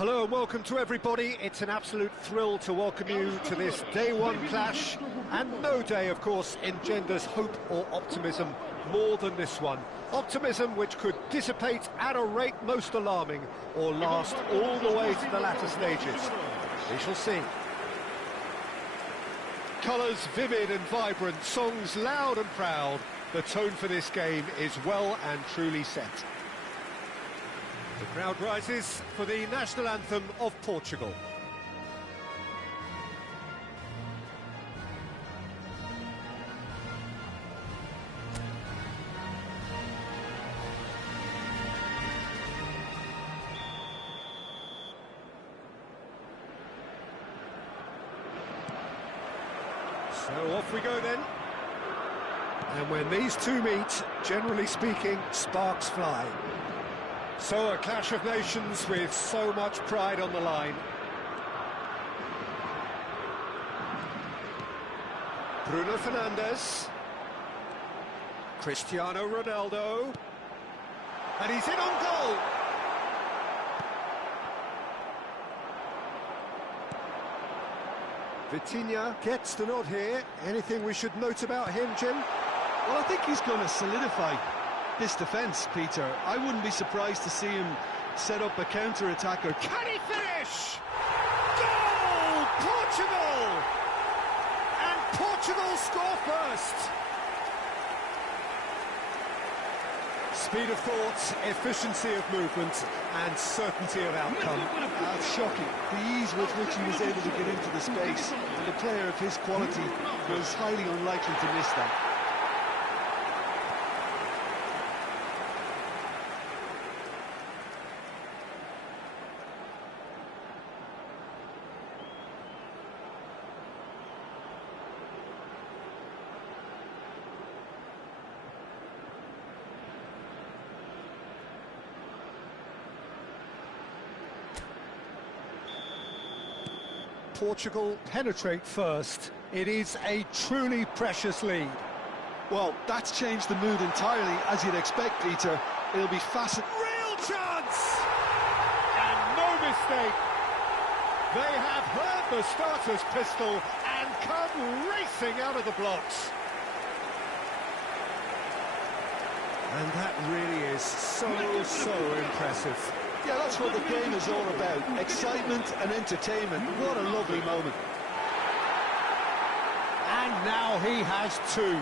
Hello and welcome to everybody. It's an absolute thrill to welcome you to this day one clash, and no day, of course, engenders hope or optimism more than this one. Optimism which could dissipate at a rate most alarming or last all the way to the latter stages. We shall see. Colours vivid and vibrant, songs loud and proud. The tone for this game is well and truly set. The crowd rises for the national anthem of Portugal. So off we go then. And when these two meet, generally speaking, sparks fly. So a clash of nations with so much pride on the line. Bruno Fernandes. Cristiano Ronaldo. And he's in on goal. Vitinha gets the nod here. Anything we should note about him, Jim? Well, I think he's going to solidify this defence, Peter. I wouldn't be surprised to see him set up a counter-attacker. Can he finish? Goal! Portugal! And Portugal score first! Speed of thought, efficiency of movement, and certainty of outcome. That's shocking. The ease with which he was able to get into the space, and a player of his quality was highly unlikely to miss that. Portugal penetrate first. It is a truly precious lead. Well, that's changed the mood entirely, as you'd expect, Peter. It'll be fascinating. Real chance! And no mistake. They have heard the starter's pistol and come racing out of the blocks. And that really is so impressive. Yeah, that's what the game is all about. Excitement and entertainment. What a lovely moment. And now he has two.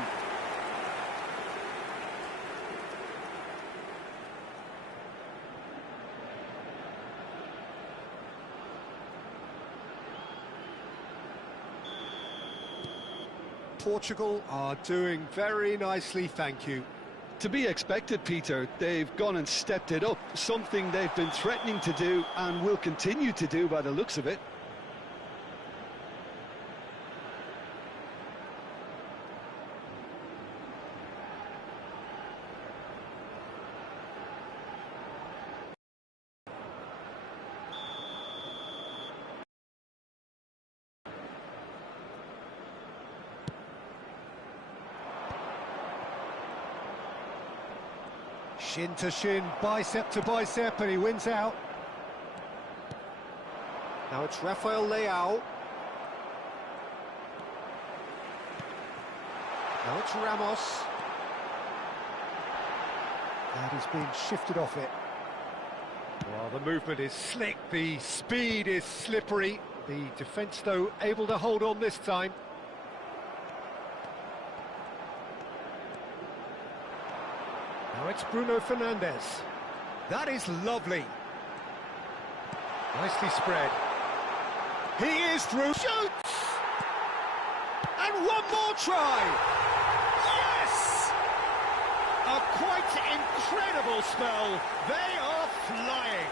Portugal are doing very nicely, thank you. To be expected, Peter. They've gone and stepped it up, something they've been threatening to do and will continue to do by the looks of it. Shin to shin, bicep to bicep, and he wins out. Now it's Rafael Leao. Now it's Ramos. And he's being shifted off it. Well, the movement is slick, the speed is slippery. The defence, though, able to hold on this time. Now it's Bruno Fernandes. That is lovely. Nicely spread. He is through. Shoots! And one more try! Yes! A quite incredible spell. They are flying.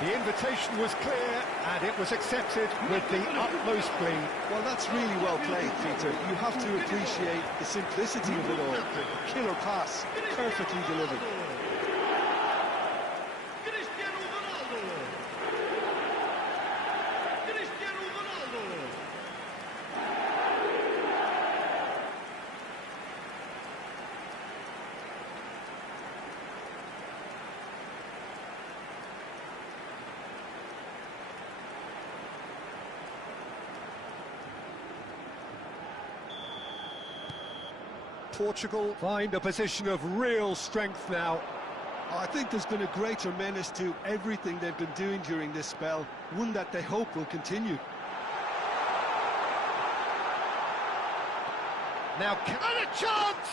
The invitation was clear, and it was accepted with the utmost glee. Well, that's really well played, Peter. You have to appreciate the simplicity of it all. A killer pass, perfectly delivered. Portugal find a position of real strength now. I think there's been a greater menace to everything they've been doing during this spell, one that they hope will continue. Now, and a chance!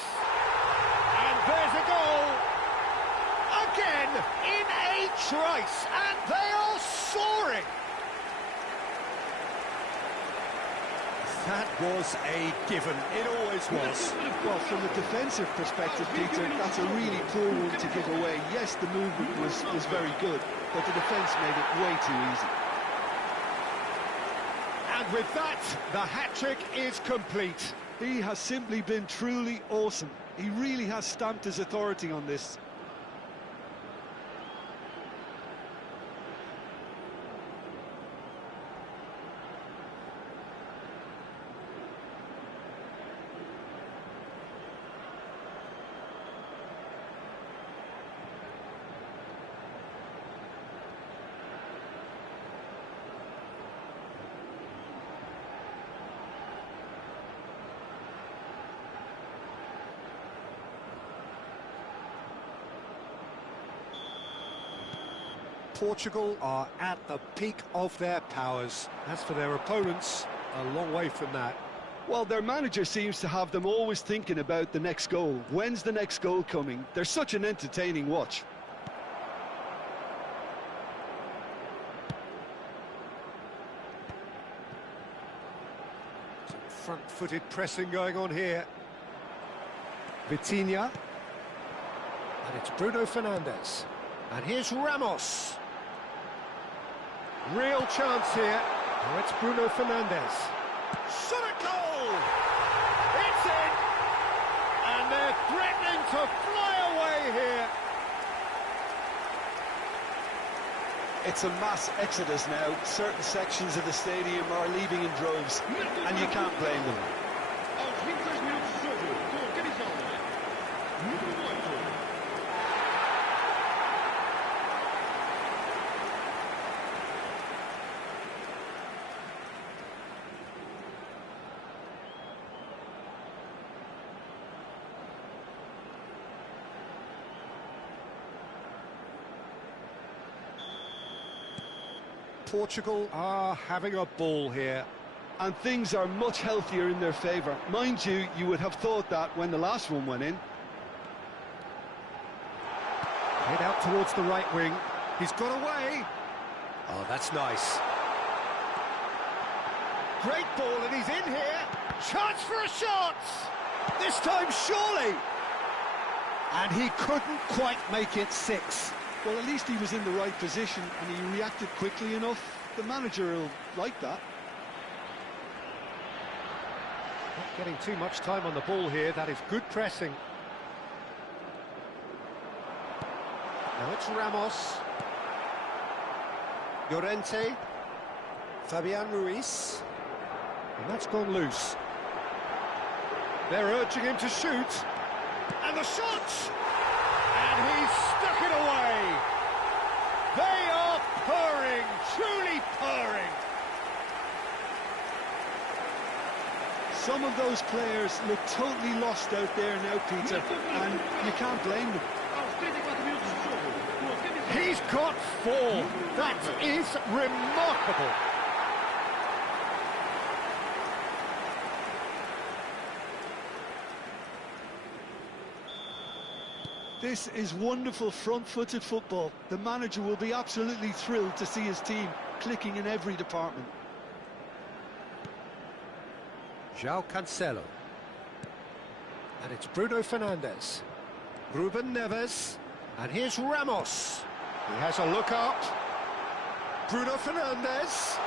And there's a goal! Again, in a trice, and they are soaring! That was a given, it always was. Well, from a defensive perspective, Peter, that's a really poor one to give away. Yes, the movement was very good, but the defence made it way too easy. And with that, the hat-trick is complete. He has simply been truly awesome. He really has stamped his authority on this. Portugal are at the peak of their powers. As for their opponents, a long way from that. Well, their manager seems to have them always thinking about the next goal. When's the next goal coming? They're such an entertaining watch. Some front-footed pressing going on here. Vitinha. And it's Bruno Fernandes. And here's Ramos. Real chance here. Now it's Bruno Fernandes. Shot at goal! It's in! And they're threatening to fly away here. It's a mass exodus now. Certain sections of the stadium are leaving in droves, and you can't blame them. Portugal are having a ball here. And things are much healthier in their favour. Mind you, you would have thought that when the last one went in. Head out towards the right wing. He's got away. Oh, that's nice. Great ball, and he's in here. Chance for a shot! This time, surely! And he couldn't quite make it 6. Well, at least he was in the right position and he reacted quickly enough. The manager will like that. Not getting too much time on the ball here. That is good pressing. Now it's Ramos. Llorente. Fabian Ruiz. And that's gone loose. They're urging him to shoot. And the shot! And he's stuck it away. They are purring, truly purring. Some of those players look totally lost out there now, Peter, and you can't blame them. He's got 4. That is remarkable. This is wonderful front-footed football. The manager will be absolutely thrilled to see his team clicking in every department. João Cancelo. And it's Bruno Fernandes. Ruben Neves. And here's Ramos. He has a look up. Bruno Fernandes.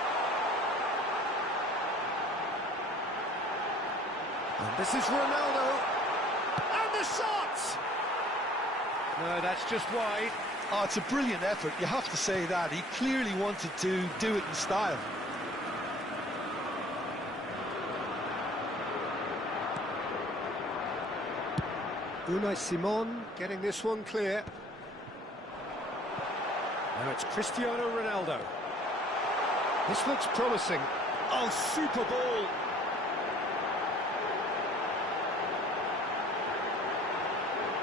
And this is Ronaldo. And the shot! No, that's just wide. Oh, it's a brilliant effort, you have to say that. He clearly wanted to do it in style. Unai Simon getting this one clear. Now it's Cristiano Ronaldo. This looks promising. Oh, super ball.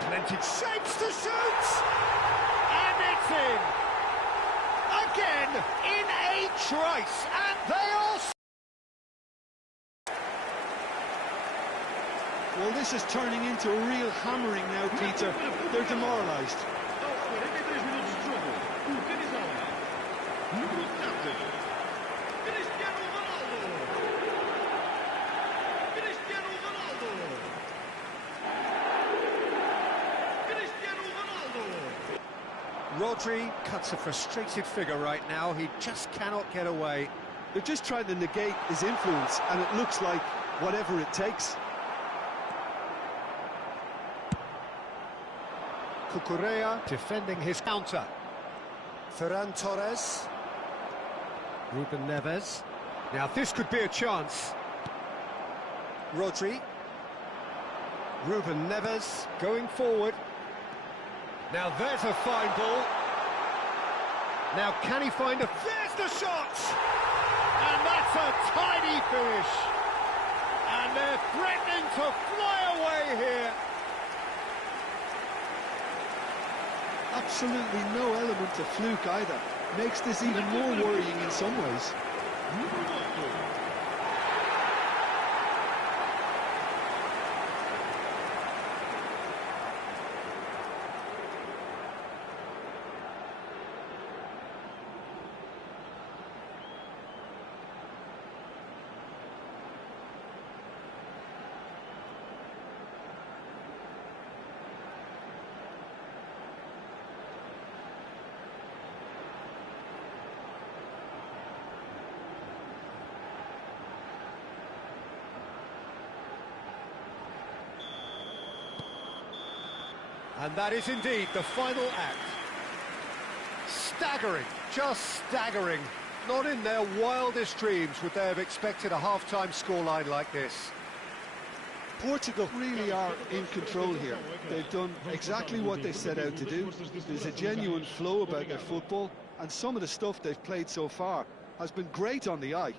Plenty shapes to shoot! And it's in! Again, in a trice, and they are... Well, this is turning into a real hammering now, Peter. They're demoralised. Rodri cuts a frustrated figure right now. He just cannot get away. They're just trying to negate his influence, and it looks like whatever it takes. Cucurella defending his counter. Ferran Torres. Ruben Neves. Now this could be a chance. Rodri. Ruben Neves going forward. Now there's a fine ball. Now can he find a... There's the shot! And that's a tidy finish. And they're threatening to fly away here. Absolutely no element of fluke either. Makes this even more worrying in some ways. And that is indeed the final act. Staggering, just staggering. Not in their wildest dreams would they have expected a half-time scoreline like this. Portugal really are in control here. They've done exactly what they set out to do. There's a genuine flow about their football, and some of the stuff they've played so far has been great on the eye.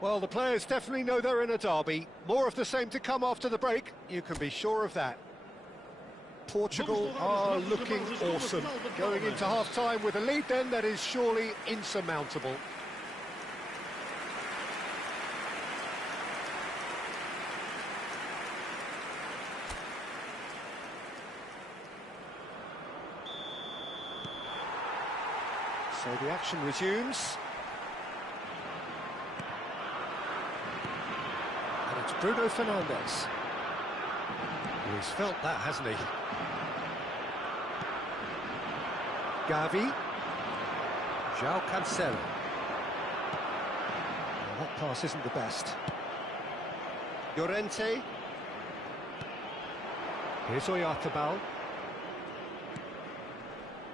Well, the players definitely know they're in a derby. More of the same to come after the break, you can be sure of that. Portugal are looking awesome. Going into half-time with a lead then that is surely insurmountable. So the action resumes. And it's Bruno Fernandes. He's felt that, hasn't he? Gavi. João Cancelo. Well, that pass isn't the best. Llorente. Here's Oyarzabal.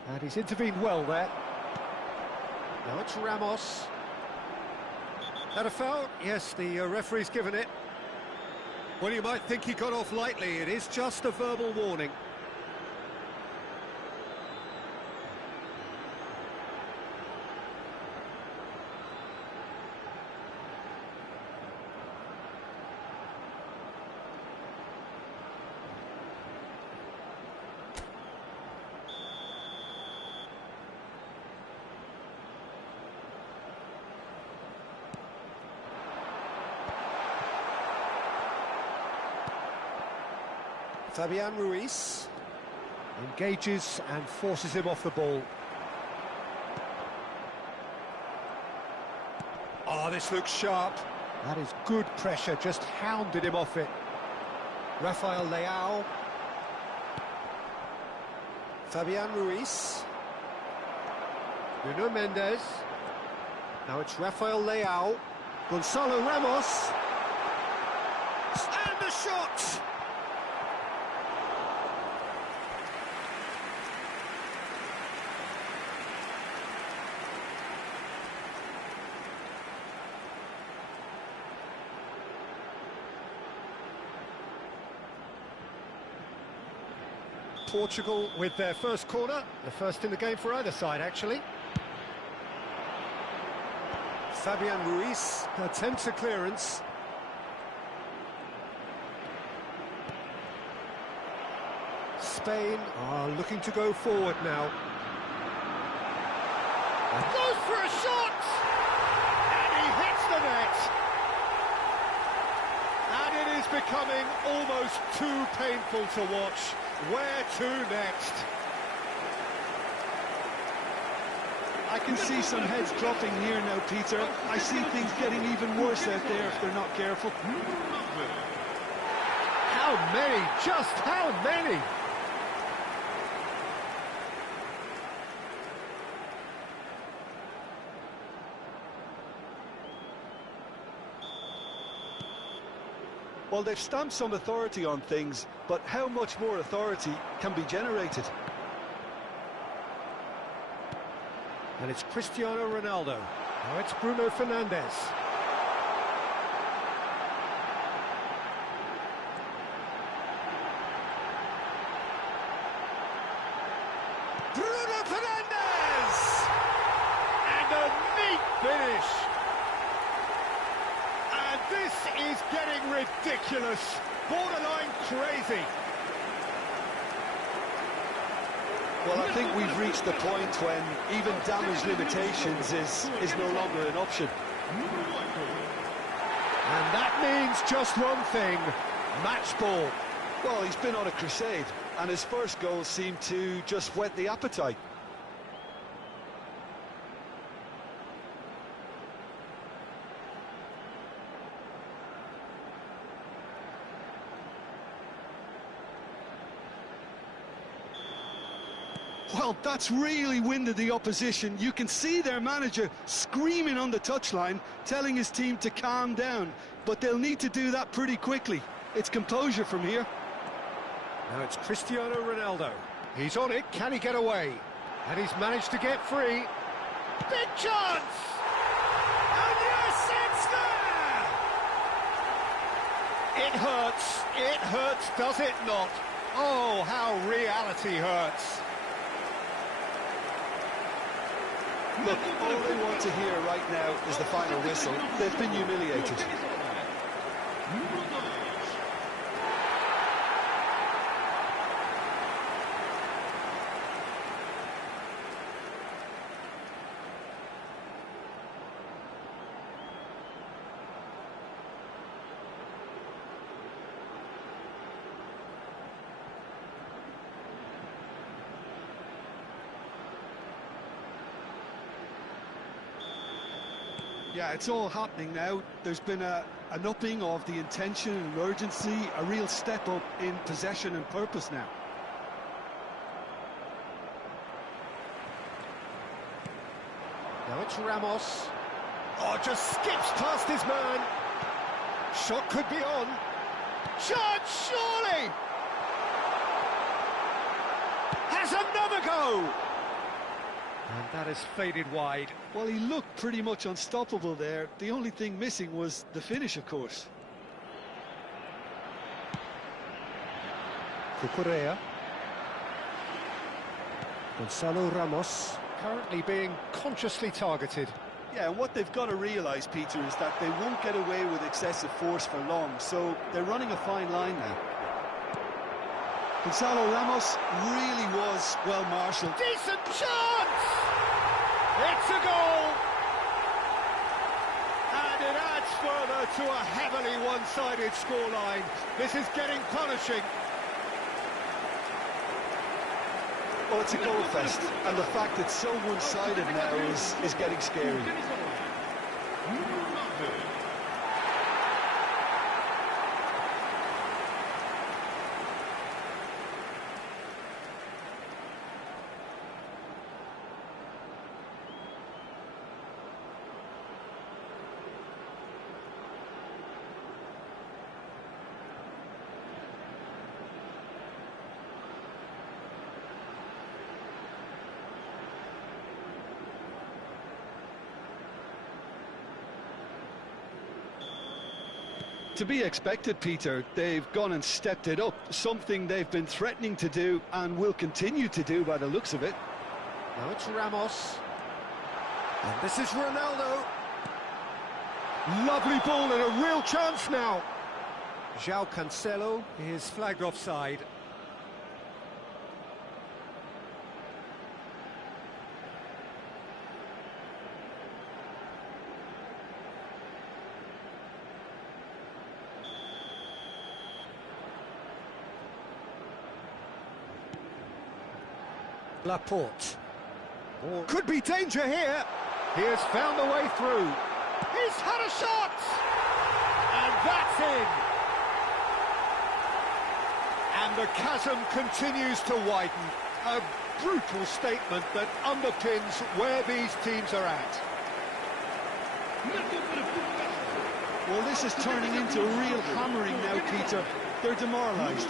And he's intervened well there. Now it's Ramos. That a foul? Yes, the referee's given it. Well, you might think he got off lightly. It is just a verbal warning. Fabian Ruiz engages and forces him off the ball. Oh, this looks sharp. That is good pressure, just hounded him off it. Rafael Leao. Fabian Ruiz. Nuno Mendes. Now it's Rafael Leao. Gonzalo Ramos. And the shot! Portugal with their first corner, the first in the game for either side, actually. Fabian Ruiz attempts a clearance. Spain are looking to go forward now. And goes for a shot! And he hits the net! And it is becoming almost too painful to watch. Where to next? I can see some heads dropping here now, Peter. I see things getting even worse out there if they're not careful. How many? Just how many? Well, they've stamped some authority on things, but how much more authority can be generated? And it's Cristiano Ronaldo. Now it's Bruno Fernandes. Bruno Fernandes! And a neat finish. And this is getting ridiculous. Borderline crazy. Well, I think we've reached the point when even damage limitations is no longer an option. And that means just one thing, match ball. Well, he's been on a crusade, and his first goal seemed to just whet the appetite. Well, that's really winded the opposition. You can see their manager screaming on the touchline, telling his team to calm down. But they'll need to do that pretty quickly. It's composure from here. Now it's Cristiano Ronaldo. He's on it, can he get away? And he's managed to get free. Big chance! And yes, it's there! It hurts, does it not? Oh, how reality hurts. Look, all they want to hear right now is the final whistle. They've been humiliated. Yeah, it's all happening now. There's been an upping of the intention and urgency, a real step up in possession and purpose now. Now it's Ramos. Oh, just skips past his man. Shot could be on. Chance, surely! Has another go! And that has faded wide. Well, he looked pretty much unstoppable there. The only thing missing was the finish, of course. Cucurella. Gonzalo Ramos, currently being consciously targeted. Yeah, and what they've got to realise, Peter, is that they won't get away with excessive force for long, so they're running a fine line now. Gonzalo Ramos really was well marshalled. Decent chance! It's a goal! And it adds further to a heavily one-sided scoreline. This is getting punishing. Well, it's a goal fest, and the fact it's so one-sided now is getting scary. To be expected, Peter. They've gone and stepped it up, something they've been threatening to do and will continue to do by the looks of it. Now it's Ramos. And this is Ronaldo. Lovely ball and a real chance now. João Cancelo is flagged offside. Laporte. Could be danger here. He has found a way through. He's had a shot! And that's in. And the chasm continues to widen. A brutal statement that underpins where these teams are at. Well, this is turning into a real hammering now, Peter. They're demoralised.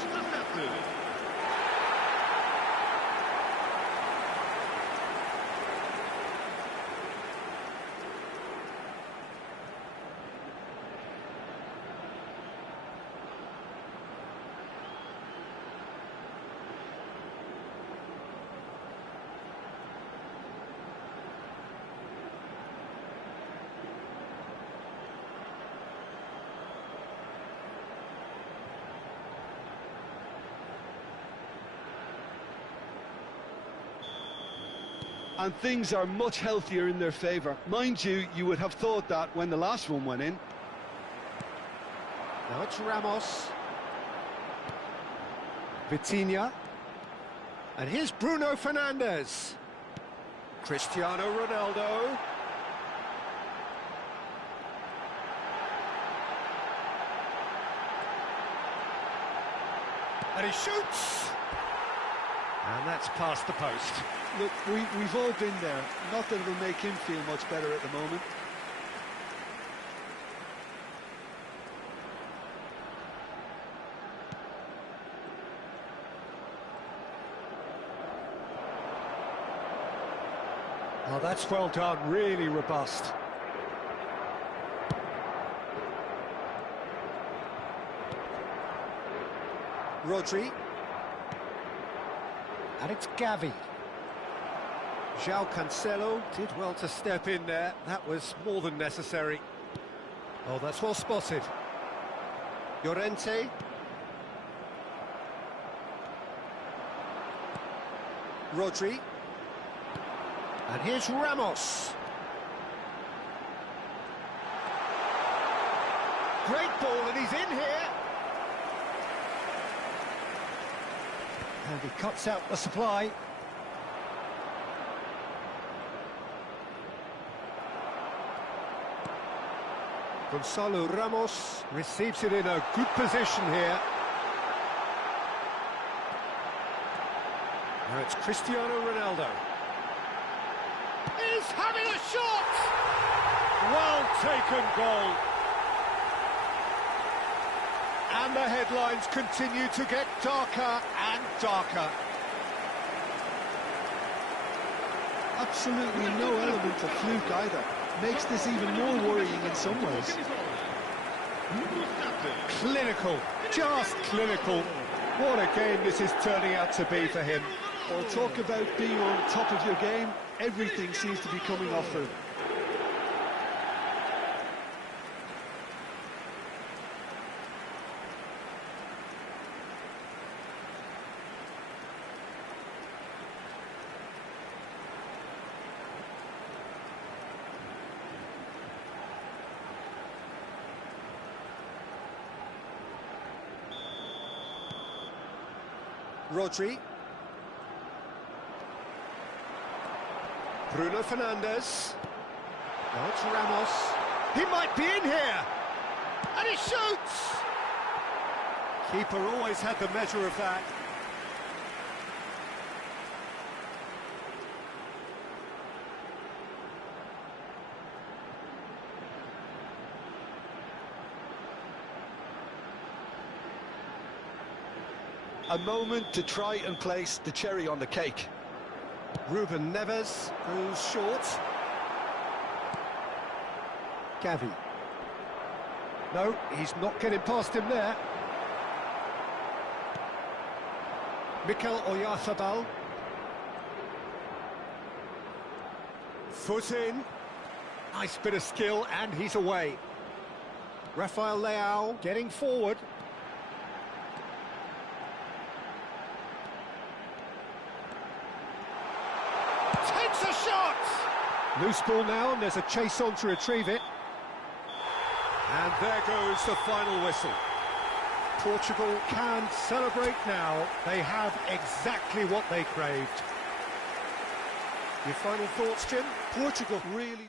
And things are much healthier in their favour. Mind you, you would have thought that when the last one went in. Now it's Ramos. Vitinha. And here's Bruno Fernandes. Cristiano Ronaldo. And he shoots! And that's past the post. Look, we've all been there. Not that it'll make him feel much better at the moment. Oh, that's well done, really robust. Rodri. And it's Gavi. João Cancelo did well to step in there. That was more than necessary. Oh, that's well spotted. Llorente. Rodri. And here's Ramos. Great ball, and he's in here. And he cuts out the supply. Gonzalo Ramos receives it in a good position here. Now it's Cristiano Ronaldo. He's having a shot! Well taken goal. And the headlines continue to get darker and darker. Absolutely no element of fluke either. Makes this even more worrying in some ways. Clinical, just clinical. What a game this is turning out to be for him. Or talk about being on top of your game, everything seems to be coming off for him. Rodri. Bruno Fernandes. Now it's Ramos. He might be in here. And he shoots! Keeper always had the measure of that. A moment to try and place the cherry on the cake. Ruben Neves goes short. Gavi. No, he's not getting past him there. Mikel Oyarzabal. Foot in. Nice bit of skill, and he's away. Rafael Leao getting forward. Takes a shot! Loose ball now, and there's a chase on to retrieve it. And there goes the final whistle. Portugal can celebrate now. They have exactly what they craved. Your final thoughts, Jim? Portugal really...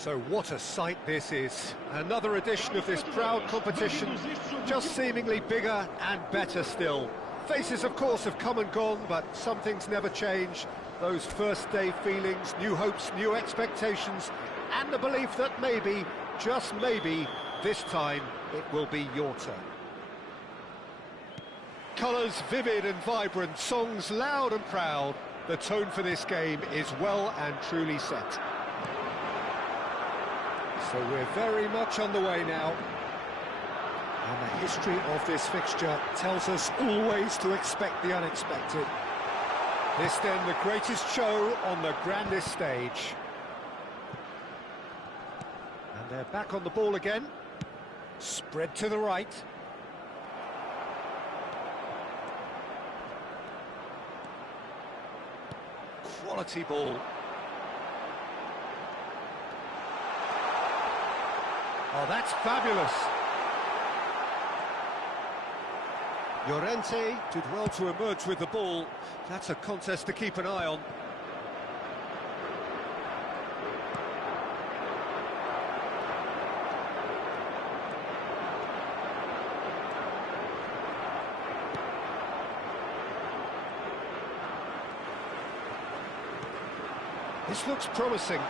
So what a sight this is. Another edition of this proud competition, just seemingly bigger and better still. Faces, of course, have come and gone, but some things never change. Those first day feelings, new hopes, new expectations, and the belief that maybe, just maybe, this time it will be your turn. Colours vivid and vibrant, songs loud and proud. The tone for this game is well and truly set. So we're very much on the way now. And the history of this fixture tells us always to expect the unexpected. This then the greatest show on the grandest stage. And they're back on the ball again. Spread to the right. Quality ball. Oh, that's fabulous. Llorente did well to emerge with the ball. That's a contest to keep an eye on. This looks promising.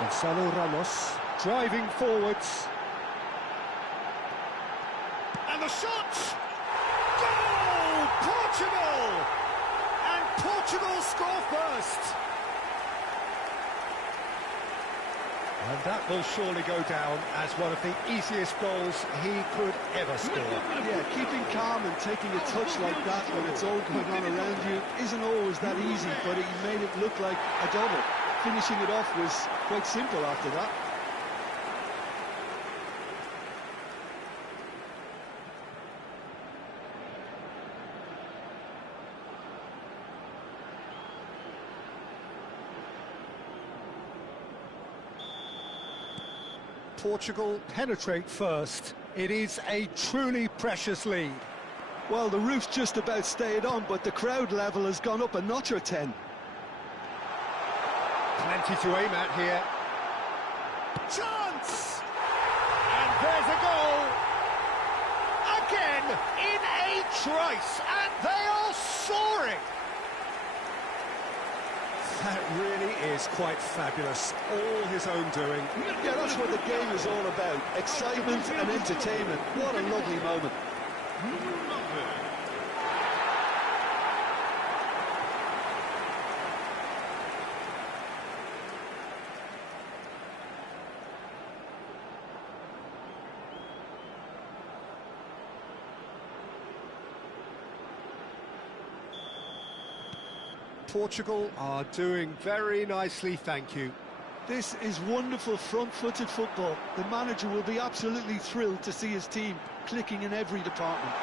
Gonzalo Ramos driving forwards. And the shot! Goal! Portugal! And Portugal score first. And that will surely go down as one of the easiest goals he could ever score. Yeah, keeping calm and taking a touch like that when it's all going on around you isn't always that easy, but he made it look like a double. Finishing it off was quite simple after that. Portugal penetrate first. It is a truly precious lead. Well, the roof's just about stayed on, but the crowd level has gone up a notch or 10. Plenty to aim at here. Chance! And there's a goal! Again, in a trice, and they are soaring! That really is quite fabulous. All his own doing. Yeah, that's what the game is all about. Excitement and entertainment. What a lovely moment. Portugal are doing very nicely, thank you. This is wonderful front-footed football. The manager will be absolutely thrilled to see his team clicking in every department.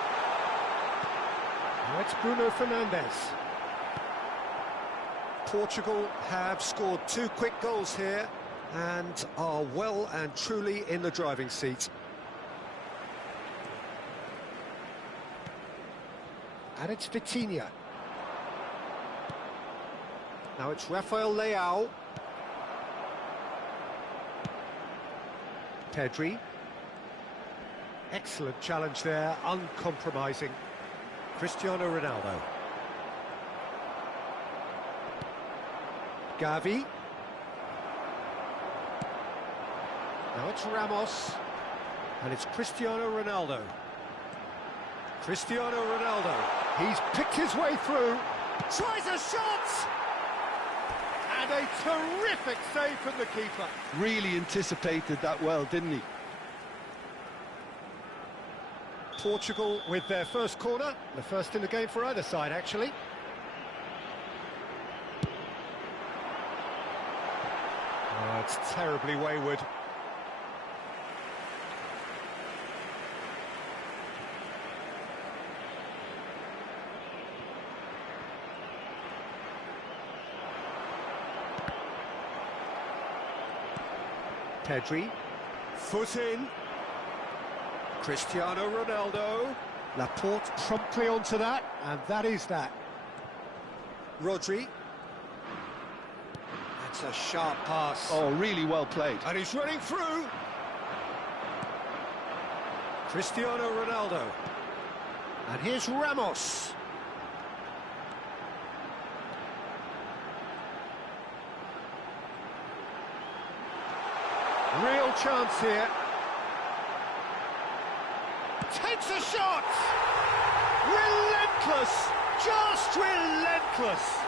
Now it's Bruno Fernandes. Portugal have scored 2 quick goals here and are well and truly in the driving seat. And it's Vitinha. Now it's Rafael Leao. Pedri. Excellent challenge there, uncompromising. Cristiano Ronaldo. Gavi. Now it's Ramos. And it's Cristiano Ronaldo. Cristiano Ronaldo. He's picked his way through. Tries a shot! And a terrific save from the keeper. Really anticipated that well, didn't he? Portugal with their first corner, the first in the game for either side, actually. Oh, it's terribly wayward. Pedri, foot in. Cristiano Ronaldo. Laporte promptly onto that, and that is that. Rodri. That's a sharp pass. Oh, really well played. And he's running through. Cristiano Ronaldo. And here's Ramos. Real chance here. Takes a shot! Relentless! Just relentless!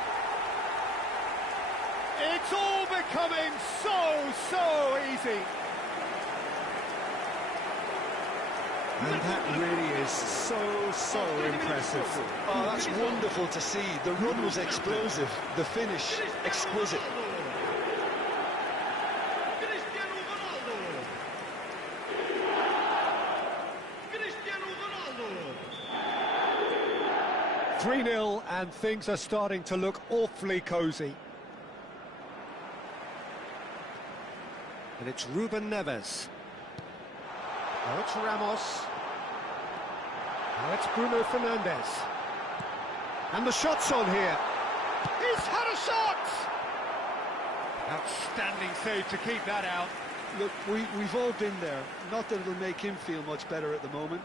It's all becoming so easy. And that really is so impressive. Oh, that's wonderful to see. The run was explosive, the finish exquisite. 3-0 and things are starting to look awfully cosy. And it's Ruben Neves. Now it's Ramos. Now it's Bruno Fernandes. And the shot's on here. He's had a shot! Outstanding save to keep that out. Look, we've all been there. Not that it'll make him feel much better at the moment.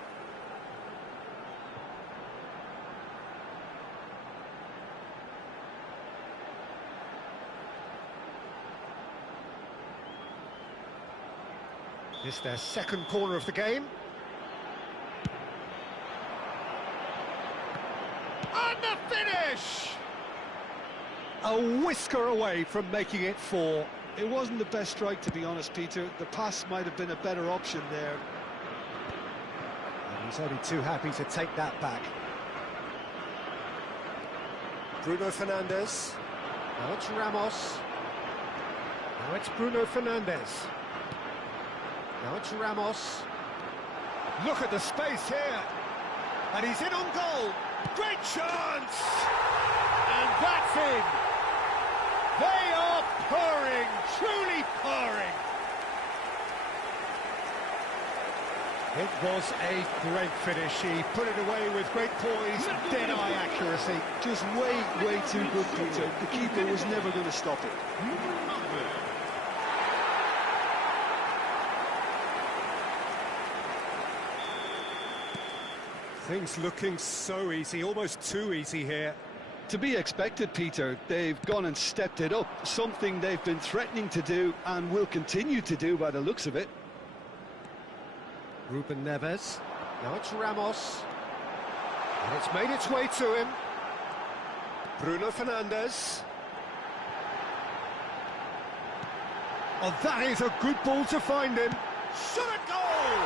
It's their second corner of the game. And the finish! A whisker away from making it 4. It wasn't the best strike, to be honest, Peter. The pass might have been a better option there. And he's only too happy to take that back. Bruno Fernandes. Now it's Ramos. Now it's Bruno Fernandes. Now it's Ramos. Look at the space here. And he's in on goal. Great chance! And that's in. They are purring, truly purring. It was a great finish. He put it away with great poise, dead-eye accuracy. Just way too good, Peter. The keeper was never going to stop it. Things looking so easy, almost too easy here. To be expected, Peter. They've gone and stepped it up, something they've been threatening to do and will continue to do by the looks of it. Ruben Neves. Now it's Ramos. And it's made its way to him. Bruno Fernandes. Oh, that is a good ball to find him. Shot a goal!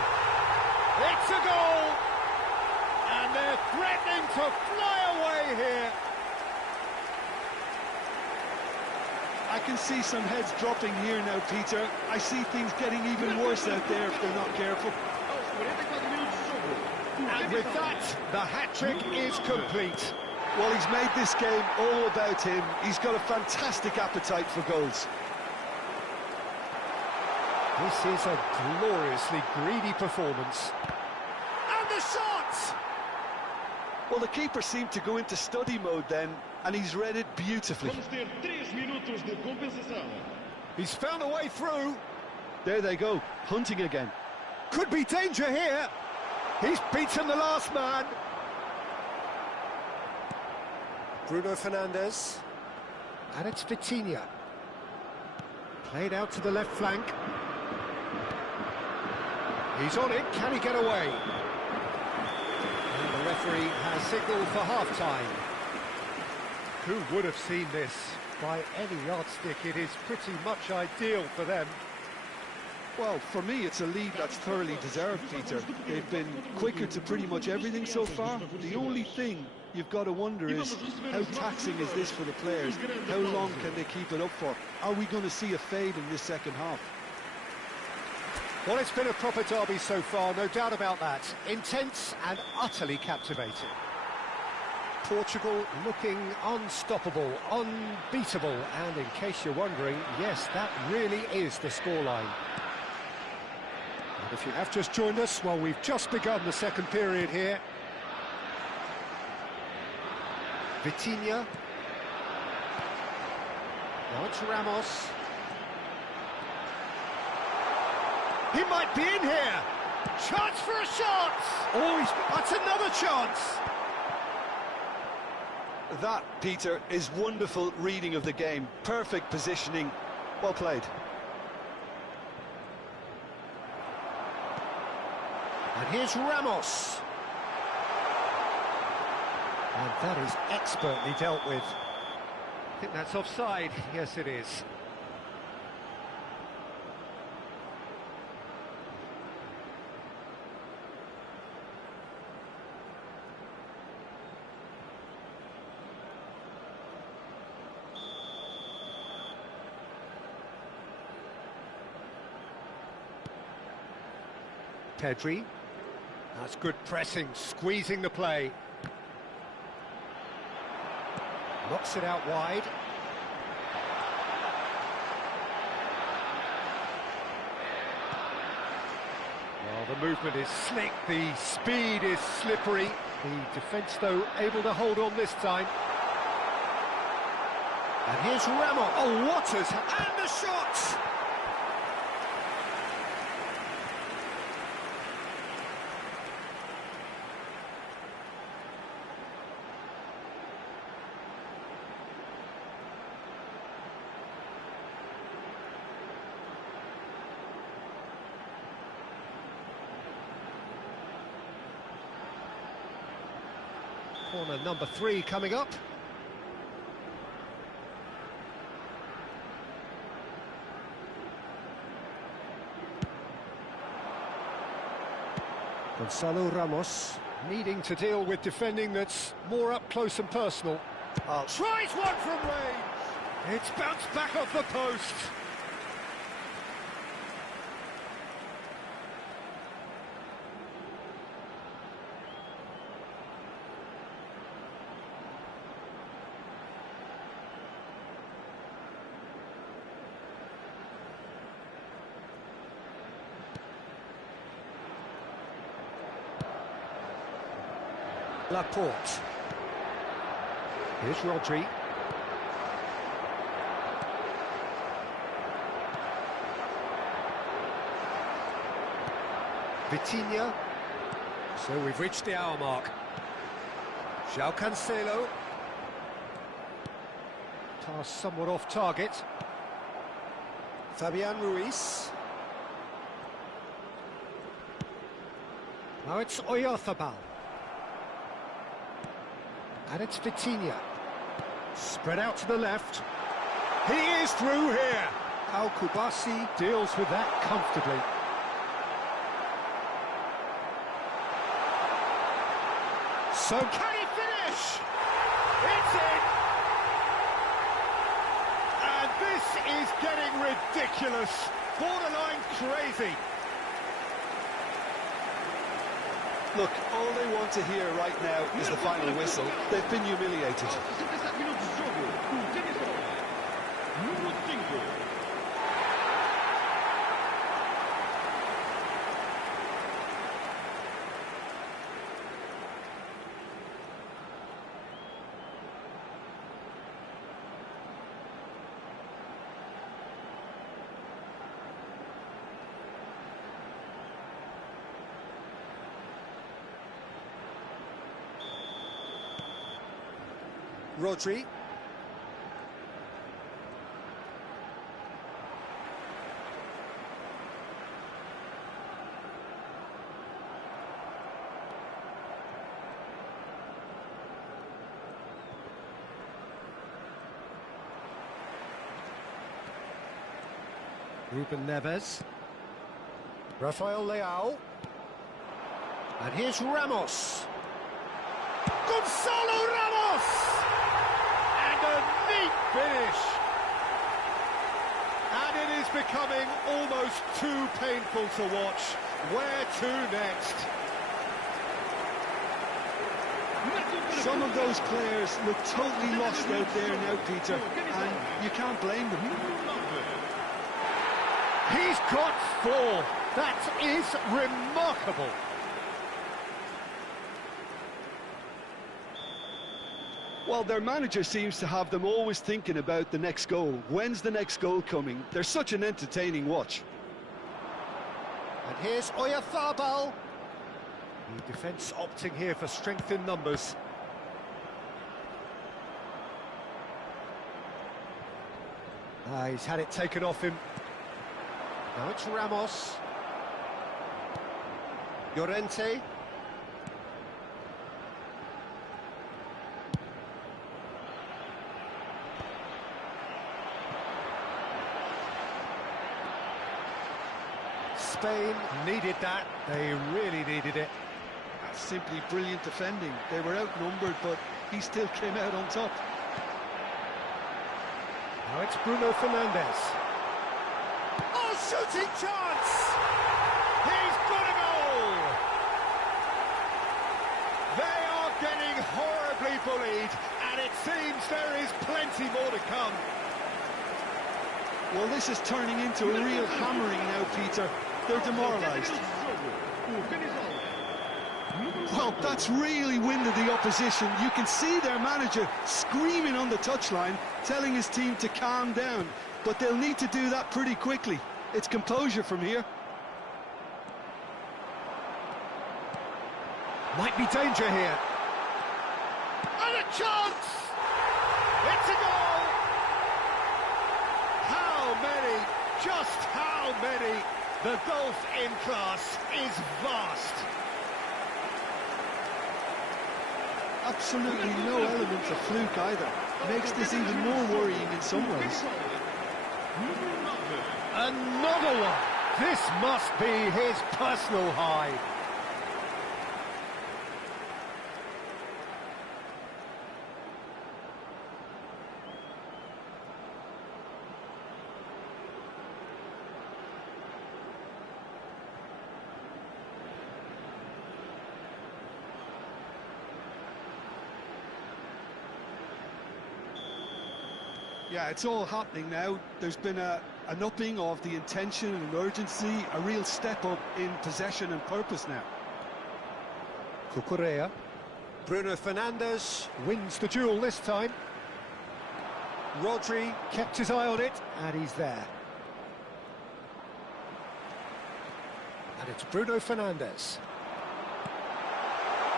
It's a goal! And they're threatening to fly away here. I can see some heads dropping here now, Peter. I see things getting even worse out there if they're not careful. And with that, the hat-trick is complete. Well, he's made this game all about him. He's got a fantastic appetite for goals. This is a gloriously greedy performance. And the shot! Well, the keeper seemed to go into study mode then, and he's read it beautifully. He's found a way through. There they go, hunting again. Could be danger here. He's beaten the last man. Bruno Fernandes. And it's Vitinha. Played out to the left flank. He's on it. Can he get away? And the referee has signalled for half-time. Who would have seen this? By any yardstick, it is pretty much ideal for them. Well, for me, it's a lead that's thoroughly deserved, Peter. They've been quicker to pretty much everything so far. The only thing you've got to wonder is, how taxing is this for the players? How long can they keep it up for? Are we going to see a fade in this second half? Well, it's been a proper derby so far, no doubt about that. Intense and utterly captivating. Portugal looking unstoppable, unbeatable, and in case you're wondering, yes, that really is the scoreline. And if you have just joined us, well, we've just begun the second period here. Vitinha. Now it's Ramos. He might be in here. Chance for a shot. Oh, that's another chance. That, Peter, is wonderful reading of the game. Perfect positioning. Well played. And here's Ramos. And that is expertly dealt with. I think that's offside. Yes, it is. Pedri. That's good pressing, squeezing the play. Knocks it out wide. Well, the movement is slick, the speed is slippery. The defence, though, able to hold on this time. And here's Ramos. Oh, Waters, and the shot! Corner number 3 coming up. Gonzalo Ramos needing to deal with defending that's more up close and personal. Tries one from range. It's bounced back off the post. Laporte. Here's Rodri. Vitinha. So we've reached the hour mark. João Cancelo. Pass somewhat off target. Fabian Ruiz. Now it's Oyarzabal. And it's Vitinha. Spread out to the left. He is through here. Al Kubasi deals with that comfortably. So can he finish? It's in! And this is getting ridiculous. Borderline crazy. Look, all they want to hear right now is the final whistle. They've been humiliated. Rodri. Ruben Neves. Rafael Leao. And here's Ramos. Gonzalo Ramos! And a neat finish. And it is becoming almost too painful to watch. Where to next? Some of those players look totally lost out there now, Peter, and you can't blame them. He's got 4. That is remarkable. Well, their manager seems to have them always thinking about the next goal. When's the next goal coming? They're such an entertaining watch. And here's Oyarzabal. The defence opting here for strength in numbers. He's had it taken off him. Now it's Ramos. Llorente. Spain needed that. They really needed it. That's simply brilliant defending. They were outnumbered, but he still came out on top. Now it's Bruno Fernandes. Oh, shooting chance! He's got a goal! They are getting horribly bullied, and it seems there is plenty more to come. Well, this is turning into a real hammering now, Peter. They're demoralised. Well, that's really winded the opposition. You can see their manager screaming on the touchline, telling his team to calm down. But they'll need to do that pretty quickly. It's composure from here. Might be danger here. And a chance! It's a goal! How many? Just how many? The gulf in class is vast. absolutely no elements of fluke either. Makes this even more worrying in some ways. Another one! This must be his personal high. Yeah, it's all happening now. There's been an upping of the intention and urgency, a real step up in possession and purpose now. Cucurella. Bruno Fernandes wins the duel this time. Rodri kept his eye on it, and he's there. And it's Bruno Fernandes.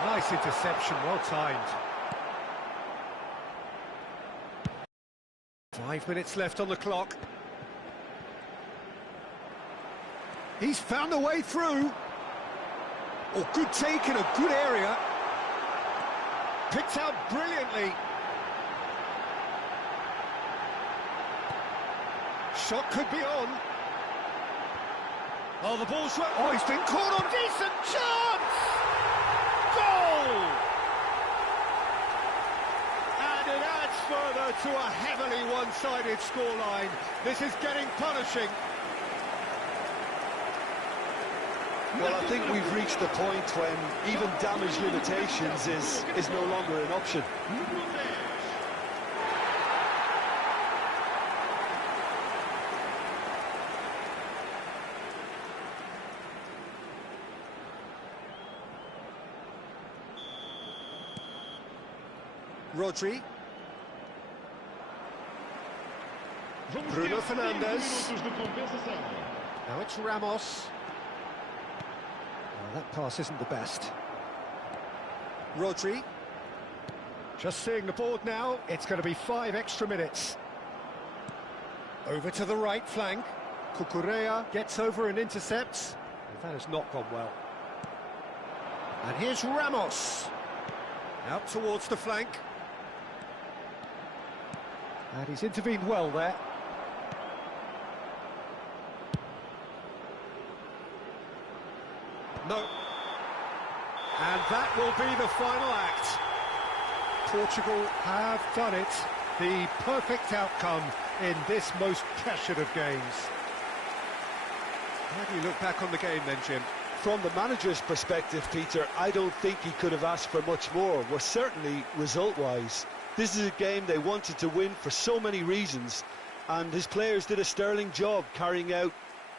Nice interception, well timed. 5 minutes left on the clock. He's found a way through. Oh, good take in a good area. Picked out brilliantly. Shot could be on. Oh, the ball's right. Oh, he's been caught on. Decent chance! Goal! And it adds further to a heavily one-sided scoreline. This is getting punishing. Well, I think we've reached the point when even damage limitations is no longer an option. Rodri. Bruno Fernandes. Now it's Ramos. Well, that pass isn't the best. Rodri. Just seeing the board now, it's going to be 5 extra minutes. Over to the right flank. Cucurella gets over and intercepts. That has not gone well. And here's Ramos. Out towards the flank. And he's intervened well there. No. And that will be the final act. Portugal have done it. The perfect outcome in this most pressured of games. How do you look back on the game then, Jim? From the manager's perspective, Peter, I don't think he could have asked for much more. Well, certainly result-wise. This is a game they wanted to win for so many reasons, and his players did a sterling job carrying out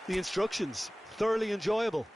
the instructions. Thoroughly enjoyable.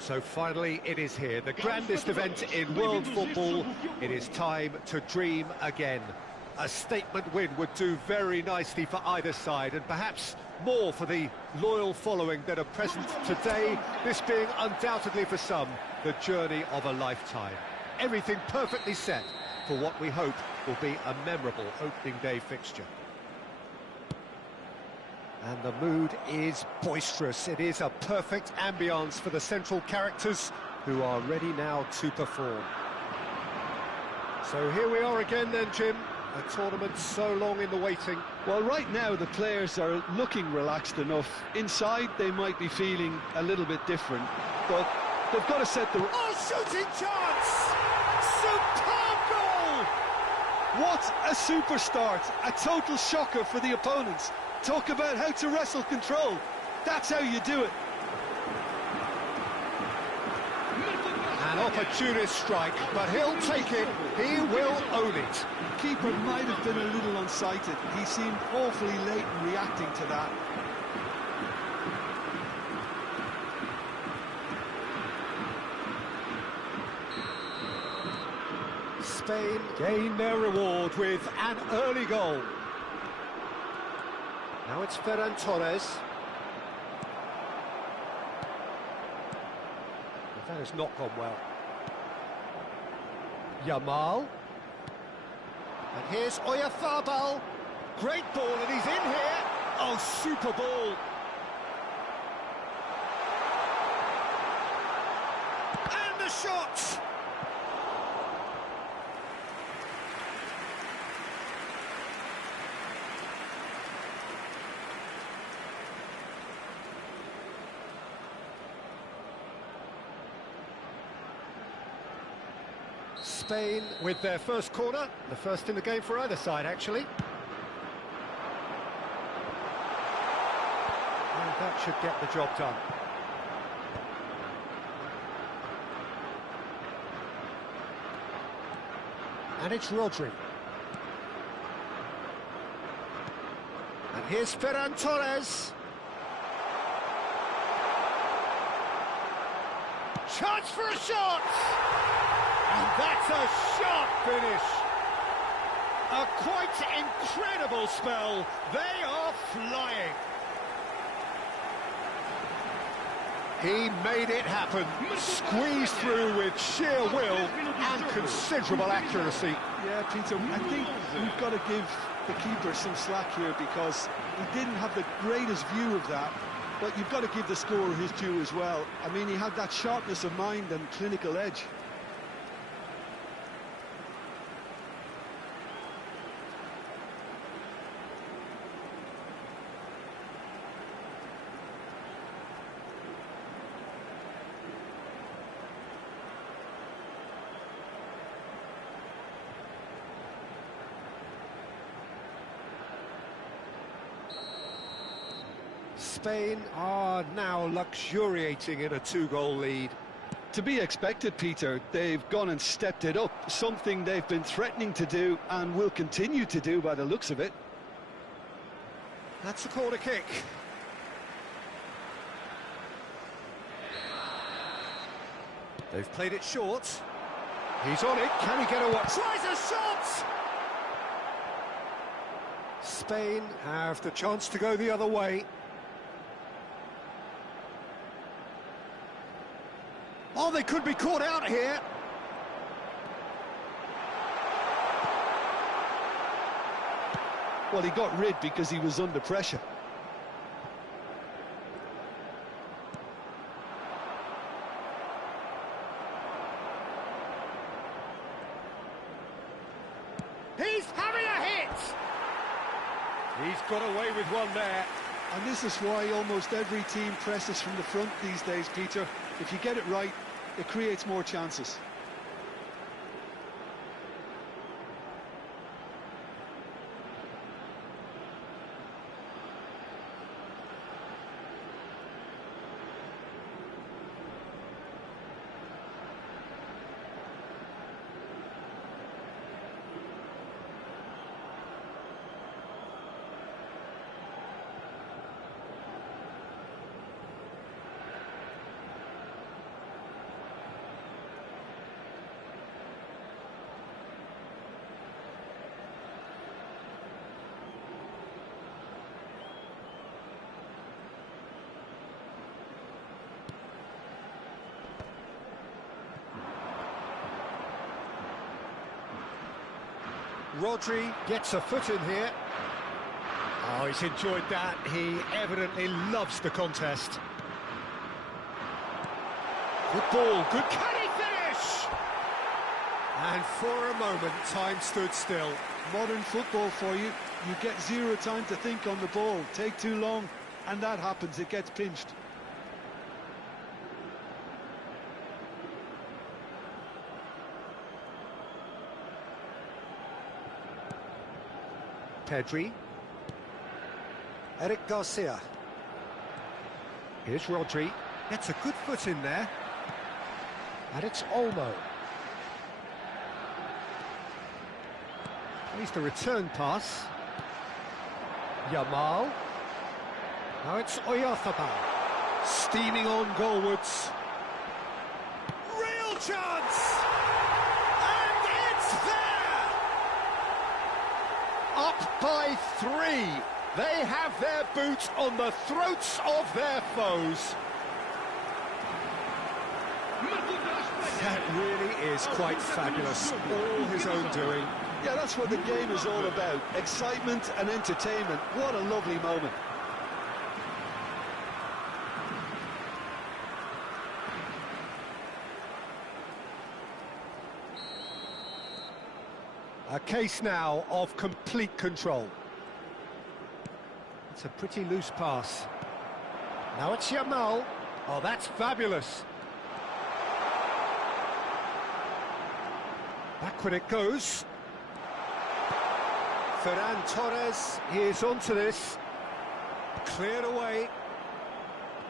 So finally it is here, the grandest event in world football. It is time to dream again. A statement win would do very nicely for either side, and perhaps more for the loyal following that are present today, this being undoubtedly for some the journey of a lifetime. Everything perfectly set for what we hope will be a memorable opening day fixture. And the mood is boisterous. It is a perfect ambience for the central characters who are ready now to perform. So here we are again then, Jim. A tournament so long in the waiting. Well, right now the players are looking relaxed enough. Inside they might be feeling a little bit different, but they've got to set the... Oh, shooting chance! Superb goal! What a super start! A total shocker for the opponents. Talk about how to wrestle control. That's how you do it. An opportunist strike, but he'll take it. He will own it. The keeper might have been a little unsighted. He seemed awfully late in reacting to that. Spain gain their reward with an early goal. Now it's Ferran Torres. That has not gone well. Yamal. And here's Oyarzabal. Great ball, and he's in here. Oh, super ball. And the shot. Spain with their first corner, the first in the game for either side, actually. And that should get the job done. And it's Rodri. And here's Ferran Torres. Chance for a shot! And that's a sharp finish. A quite incredible spell. They are flying. He made it happen. Squeezed through with sheer will and considerable accuracy. Yeah, Peter, I think we've got to give the keeper some slack here because he didn't have the greatest view of that. But you've got to give the scorer his due as well. I mean, he had that sharpness of mind and clinical edge. Spain are now luxuriating in a two-goal lead. To be expected, Peter. They've gone and stepped it up, something they've been threatening to do and will continue to do by the looks of it. That's a corner kick. They've played it short. He's on it. Can he get away? Tries a shot! Spain have the chance to go the other way. Oh, they could be caught out here. Well, he got rid because he was under pressure. He's having a hit! He's got away with one there. And this is why almost every team presses from the front these days, Peter. If you get it right, it creates more chances. Rodri gets a foot in here. Oh, he's enjoyed that. He evidently loves the contest. Good ball, good, can he finish? And for a moment, time stood still. Modern football for you. You get zero time to think on the ball. Take too long, and that happens. It gets pinched. Pedri. Eric Garcia. Here's Rodri. Gets a good foot in there. And it's Olmo. Plays the return pass. Yamal. Now it's Oyarzabal. Steaming on goalwards. Real chance! And it's there! Up by 3. They have their boot on the throats of their foes. That really is quite fabulous. All his own doing. Yeah, that's what the game is all about. Excitement and entertainment. What a lovely moment. A case now of complete control. It's a pretty loose pass. Now it's Yamal. Oh, that's fabulous. Backward it goes. Ferran Torres is onto this. Cleared away.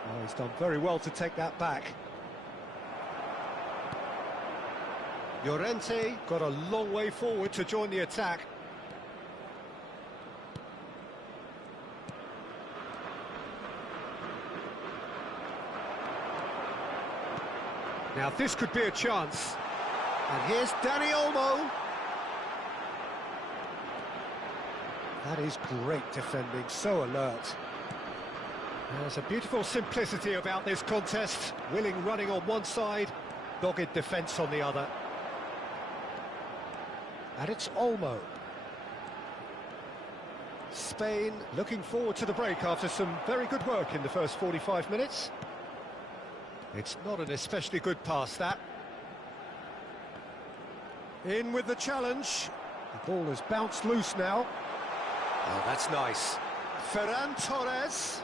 Oh, he's done very well to take that back. Llorente got a long way forward to join the attack. Now this could be a chance. And here's Dani Olmo. That is great defending, so alert. There's a beautiful simplicity about this contest. Willing running on one side, dogged defence on the other. And it's Olmo. Spain looking forward to the break after some very good work in the first 45 minutes. It's not an especially good pass, that. In with the challenge. The ball has bounced loose now. Oh, that's nice. Ferran Torres.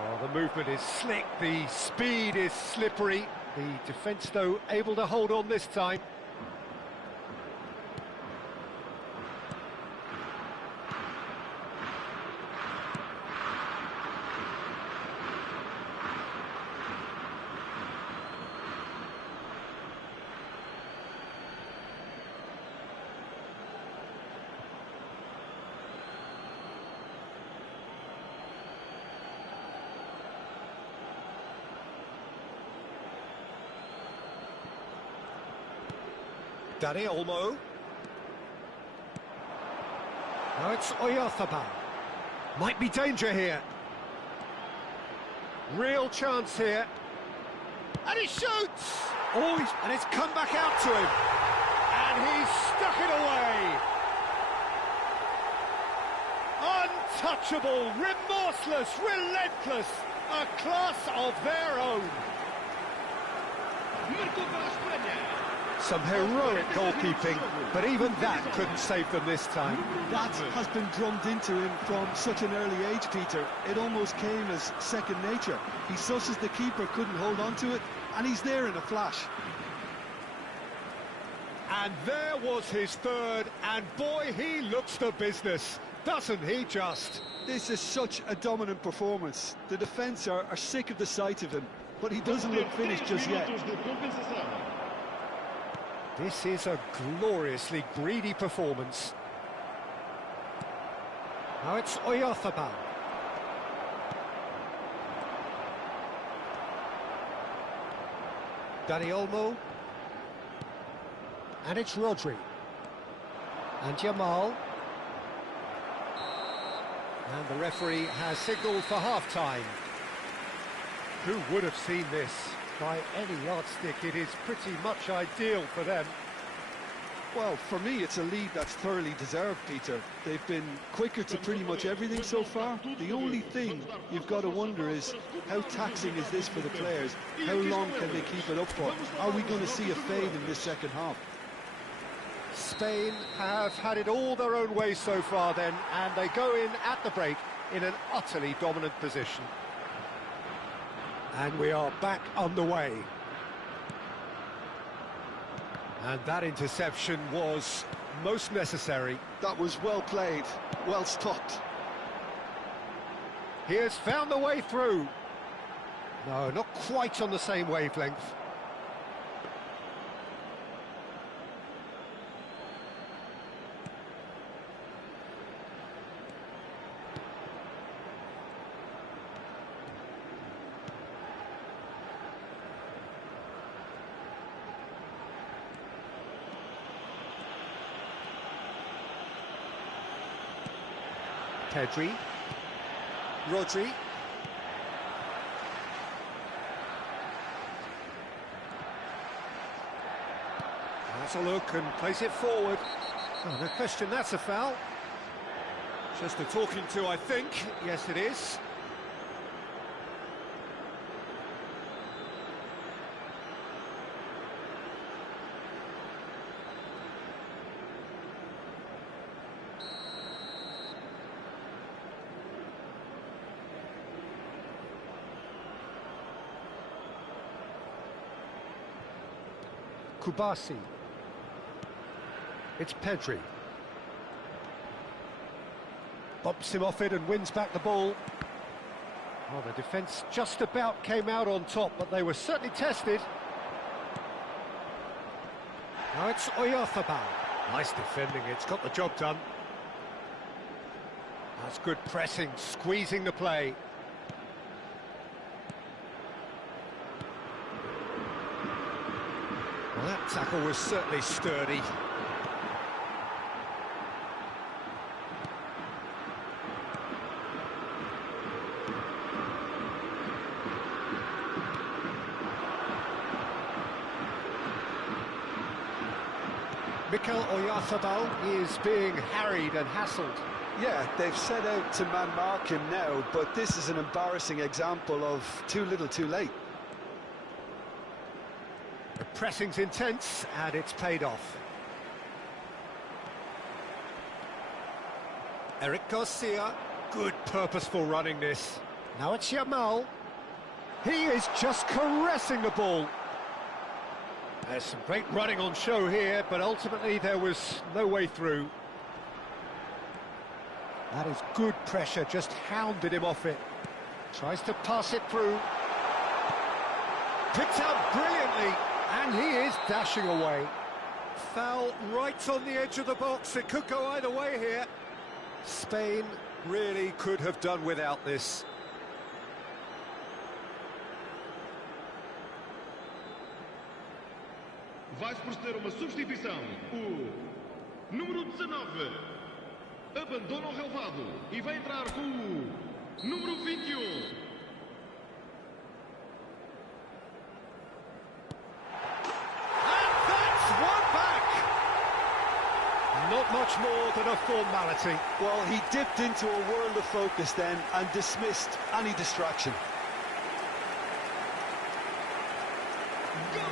Oh, the movement is slick, the speed is slippery. The defence, though, able to hold on this time. Dani Olmo. Now it's Oyarzabal. Might be danger here. Real chance here. And he shoots! Oh, and it's come back out to him. And he's stuck it away. Untouchable, remorseless, relentless. A class of their own. Some heroic goalkeeping, but even that couldn't save them this time. That has been drummed into him from such an early age, Peter. It almost came as second nature. He susses the keeper, couldn't hold on to it, and he's there in a flash. And there was his third, and boy, he looks the business, doesn't he just? This is such a dominant performance. The defence are sick of the sight of him, but he doesn't look finished just yet. This is a gloriously greedy performance. Now it's Oyarzabal. Dani Olmo. And it's Rodri. And Yamal. And the referee has signalled for half-time. Who would have seen this? By any yardstick, it is pretty much ideal for them. Well, for me, it's a lead that's thoroughly deserved, Peter. They've been quicker to pretty much everything so far. The only thing you've got to wonder is, how taxing is this for the players? How long can they keep it up for? Are we going to see a fade in this second half? Spain have had it all their own way so far then, and they go in at the break in an utterly dominant position. And we are back underway. And that interception was most necessary. That was well played, well stopped. He has found the way through. No, not quite on the same wavelength. Pedri, Rodri, has a look and place it forward. Oh, no question, that's a foul. Just a talking to, I think. Yes, it is. Kubasi. It's Pedri. Bumps him off it and wins back the ball. Well, the defence just about came out on top, but they were certainly tested. Now it's Oyarzabal. Nice defending, it's got the job done. That's good pressing, squeezing the play. Well, that tackle was certainly sturdy. Mikel Oyarzabal is being harried and hassled. Yeah, they've set out to man-mark him now, but this is an embarrassing example of too little too late. The pressing's intense, and it's paid off. Eric Garcia, good purposeful running this. Now it's Yamal. He is just caressing the ball. There's some great running on show here, but ultimately there was no way through. That is good pressure, just hounded him off it. Tries to pass it through. Picked out brilliantly. And he is dashing away. Foul right on the edge of the box. It could go either way here. Spain really could have done without this. Vai-se proceder uma substituição. O número 19 abandona o relvado e vai entrar com o número 21. Not much more than a formality. Well, he dipped into a world of focus then and dismissed any distraction. Gol!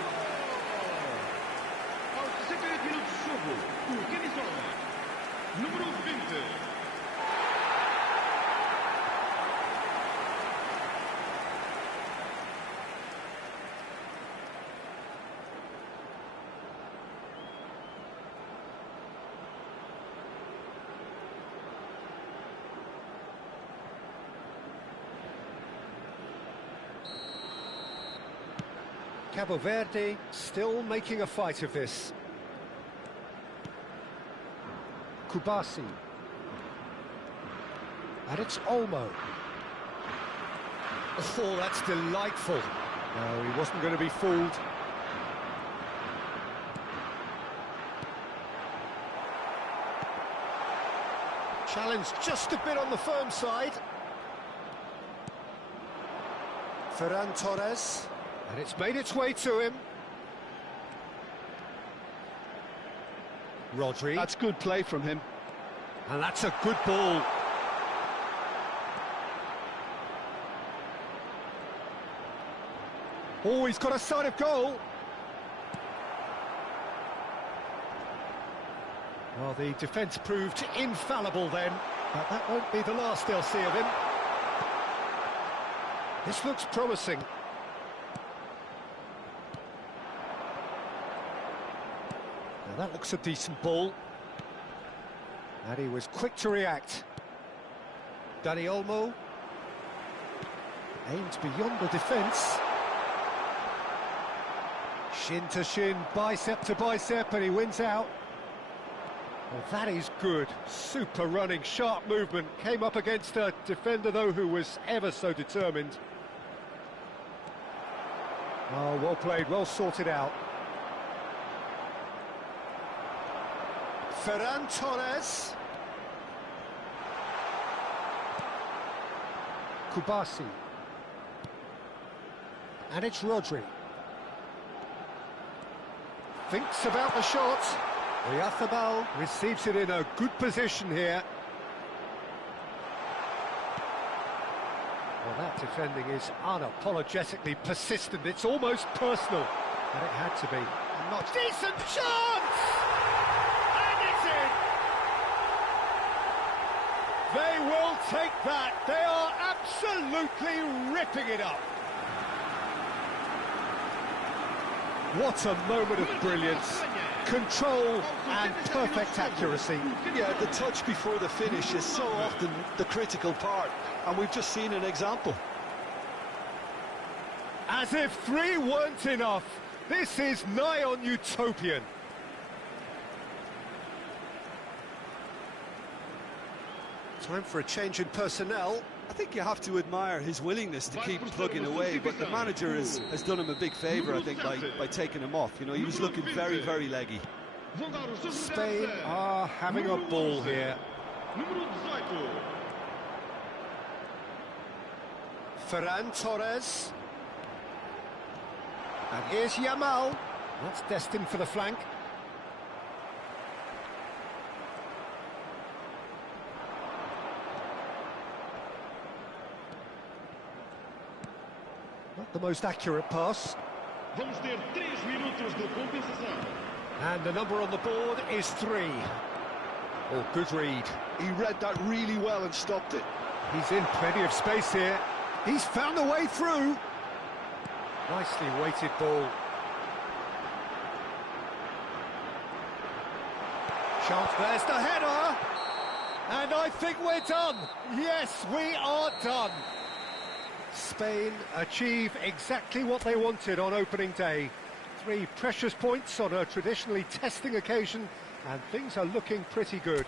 Aos 68 minutos de jogo, o camisola número 20. Cabo Verde still making a fight of this. Kubasi. And it's Olmo. Oh, that's delightful. No, he wasn't going to be fooled. Challenge just a bit on the firm side. Ferran Torres. And it's made its way to him. Rodri. That's good play from him. And that's a good ball. Oh, he's got a sight of goal. Well, the defence proved infallible then, but that won't be the last they'll see of him. This looks promising. Now that looks a decent ball. And he was quick to react. Dani Olmo aimed beyond the defence. Shin to shin, bicep to bicep, and he wins out. Well, that is good. Super running, sharp movement. Came up against a defender, though, who was ever so determined. Oh, well played, well sorted out. Ferran Torres. Kubasi. And it's Rodri. Thinks about the shot. Oyarzabal receives it in a good position here. Well, that defending is unapologetically persistent. It's almost personal. And it had to be. And not decent chance! And it's in! They will take that. They are absolutely ripping it up. What a moment of brilliance. Control and perfect accuracy. Yeah, the touch before the finish is so often the critical part, and we've just seen an example. As if 3 weren't enough, this is nigh on utopian. Time for a change in personnel. I think you have to admire his willingness to keep plugging away, but the manager has done him a big favour, I think, by taking him off. You know, he was looking very, very leggy. Spain are having a ball here. Ferran Torres. And here's Yamal. That's destined for the flank. Not the most accurate pass. Vamos ter 3 minutos de compensação. And the number on the board is 3. Oh, good read. He read that really well and stopped it. He's in plenty of space here. He's found a way through. Nicely weighted ball. Chance, there's the header. And I think we're done. Yes, we are done. Spain achieve exactly what they wanted on opening day. 3 precious points on a traditionally testing occasion, and things are looking pretty good.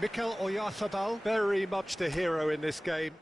Mikel Oyarzabal, very much the hero in this game.